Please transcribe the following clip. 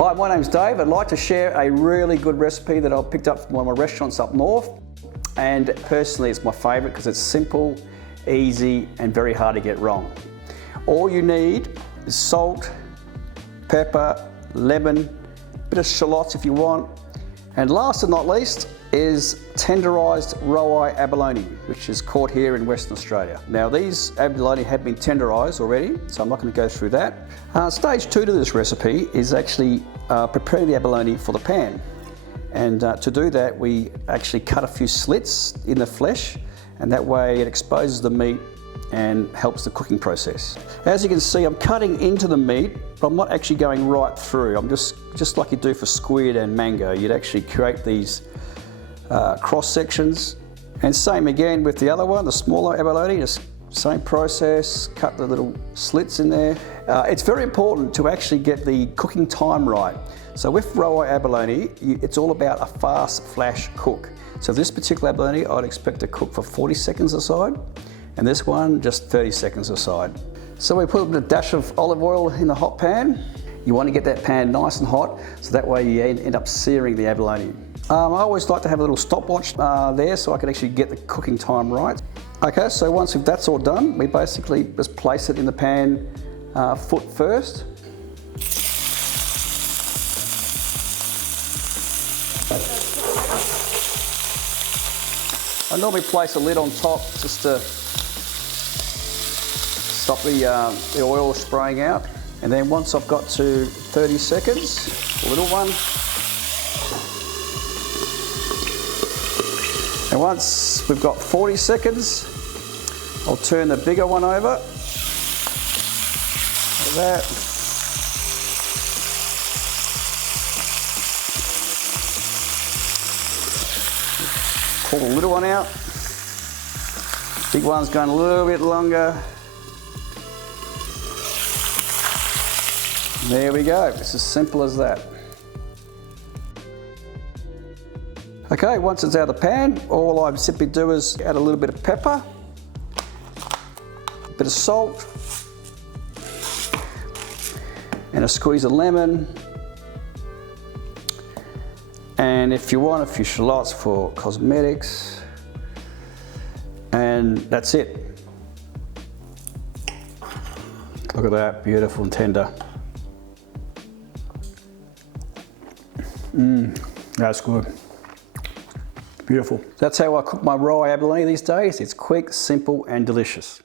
Hi, my name's Dave. I'd like to share a really good recipe that I picked up from one of my restaurants up north. And personally, it's my favourite because it's simple, easy, and very hard to get wrong. All you need is salt, pepper, lemon, a bit of shallots if you want. And last but not least is tenderised Roei Abalone, which is caught here in Western Australia. Now these abalone have been tenderised already, so I'm not going to go through that. Stage 2 to this recipe is actually preparing the abalone for the pan. And to do that, we actually cut a few slits in the flesh, and that way it exposes the meat and helps the cooking process. As you can see, I'm cutting into the meat, but I'm not actually going right through. I'm just like you do for squid and mango. You'd actually create these cross sections. And same again with the other one, the smaller abalone, just same process, cut the little slits in there. It's very important to actually get the cooking time right. So with Roei Abalone, it's all about a fast flash cook. So this particular abalone, I'd expect to cook for 40 seconds aside, and this one just 30 seconds aside. So we put a dash of olive oil in the hot pan. You want to get that pan nice and hot, so that way you end up searing the abalone. I always like to have a little stopwatch there so I can actually get the cooking time right. Okay, so once that's all done, we basically just place it in the pan foot first. I normally place a lid on top just to stop the oil spraying out. And then once I've got to 30 seconds, a little one. And once we've got 40 seconds, I'll turn the bigger one over. Like that. Pull the little one out. Big one's going a little bit longer. There we go, it's as simple as that. Okay, once it's out of the pan, all I simply do is add a little bit of pepper, a bit of salt, and a squeeze of lemon. And if you want, a few shallots for cosmetics. And that's it. Look at that, beautiful and tender. That's good. Beautiful. That's how I cook my Roei abalone these days. It's quick, simple, and delicious.